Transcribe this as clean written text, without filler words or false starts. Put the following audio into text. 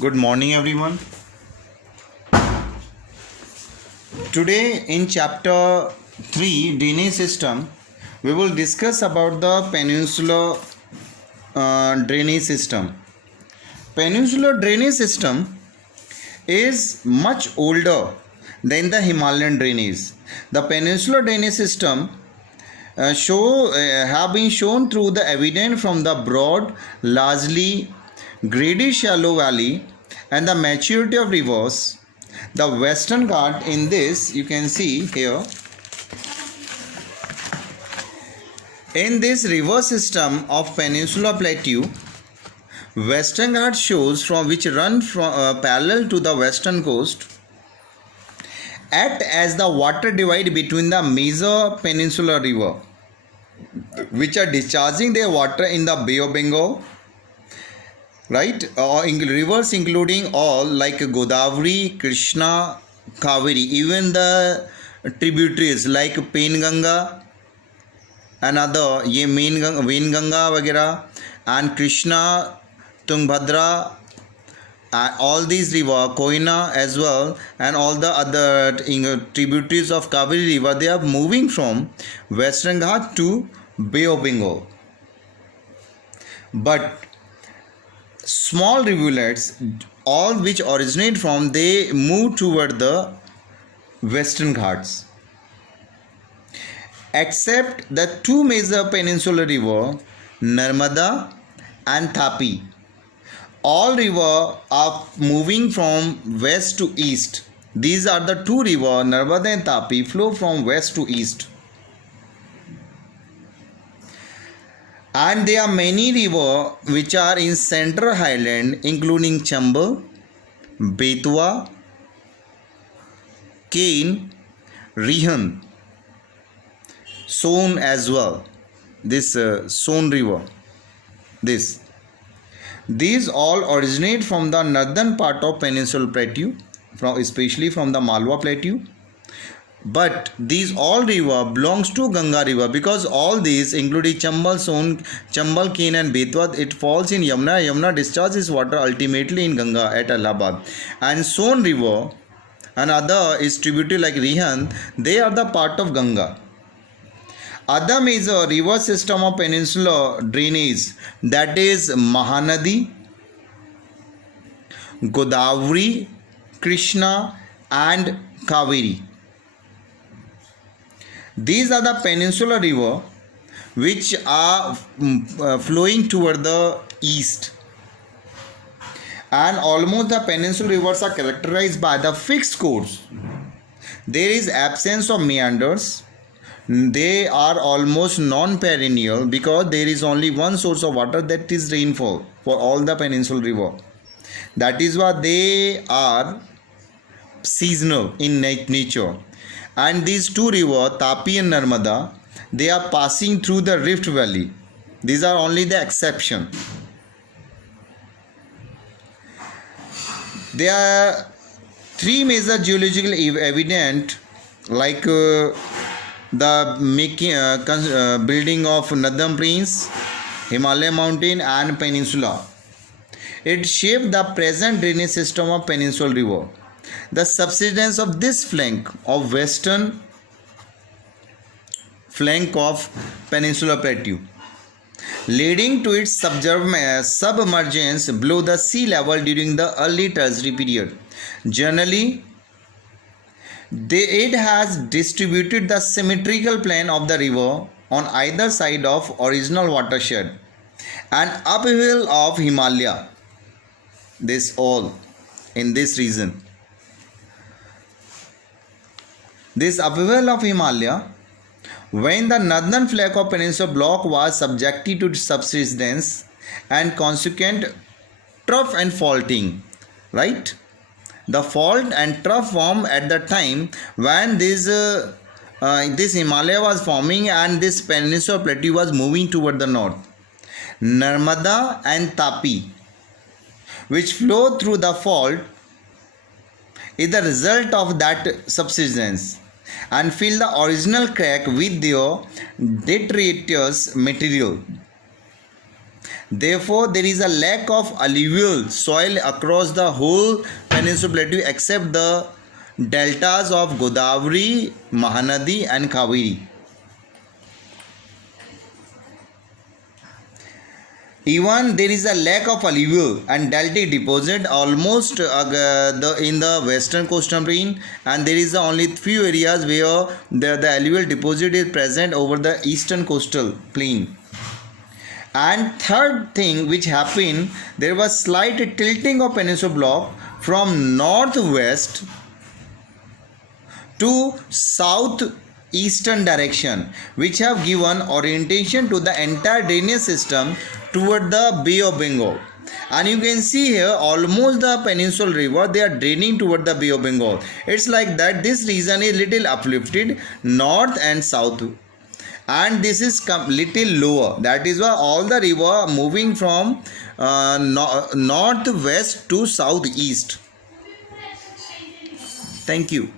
Good morning, everyone. Today, in chapter 3, drainage system, we will discuss about the peninsular drainage system. Peninsular drainage system is much older than the Himalayan drainage. The peninsular drainage system have been shown through the evidence from the broad, largely grady shallow valley and the maturity of rivers. The Western Ghat in this you can see here. In this river system of Peninsular Plateau, Western Ghat shows from which run from parallel to the western coast act as the water divide between the major peninsular river which are discharging their water in the Bay of Bengal, right, or in rivers including all like Godavari, Krishna, Kaveri, even the tributaries like Penganga and other ये Vainganga वगैरह and Krishna, Tungbhadra, all these river, Koyna as well, and all the other tributaries of Kaveri river, they are moving from Western Ghat to Bay of Bengal. But small rivulets, all which originate from, they move toward the Western Ghats. Except the two major peninsular rivers, Narmada and Tapi. All rivers are moving from west to east. These are the two rivers, Narmada and Tapi, flow from west to east. And there are many rivers which are in central highland, including Chambal, Betwa, Kain, Rihan, Son as well. This Son river. These all originate from the northern part of Peninsular Plateau, especially from the Malwa Plateau. But these all river belongs to Ganga river because all these including Chambal, Son, Chambal, Kain and Betwa, it falls in Yamuna. Yamuna discharges water ultimately in Ganga at Allahabad. And Son river and other is tributary like Rihan, they are the part of Ganga. Other major river system of peninsular drainage, that is Mahanadi, Godavari, Krishna and Kaveri. These are the peninsular river which are flowing toward the east. And almost the peninsular rivers are characterized by the fixed course. There is absence of meanders. They are almost non-perennial because there is only one source of water, that is rainfall for all the peninsular river. That is why they are seasonal in nature. And these two rivers, Tapi and Narmada, they are passing through the Rift Valley. These are only the exception. There are three major geological evidence like the building of Northern Plains, Himalayan mountain and peninsula. It shaped the present drainage system of peninsular river. The subsidence of this flank of western flank of Peninsular Plateau, leading to its submergence below the sea level during the early Tertiary period. Generally, it has distributed the symmetrical plane of the river on either side of original watershed. An uphill of Himalaya, this all in this region. This uphill of Himalaya, when the northern flank of Peninsular block was subjected to subsidence and consequent trough and faulting, right? The fault and trough formed at the time when this Himalaya was forming and this Peninsular Plateau was moving toward the north. Narmada and Tapi, which flow through the fault, is the result of that subsidence and fill the original crack with their detritus material. Therefore, there is a lack of alluvial soil across the whole peninsula plateau except the deltas of Godavari, Mahanadi and Kaveri. Even there is a lack of alluvial and deltic deposit almost in the western coastal plain, and there is only few areas where the alluvial deposit is present over the eastern coastal plain. And third thing which happened, there was slight tilting of peninsula block from northwest to southeastern direction, which have given orientation to the entire drainage system toward the Bay of Bengal. And you can see here almost the peninsular river, they are draining toward the Bay of Bengal. It's like that this region is little uplifted north and south, and this is little lower. That is why all the river moving from northwest to southeast. Thank you.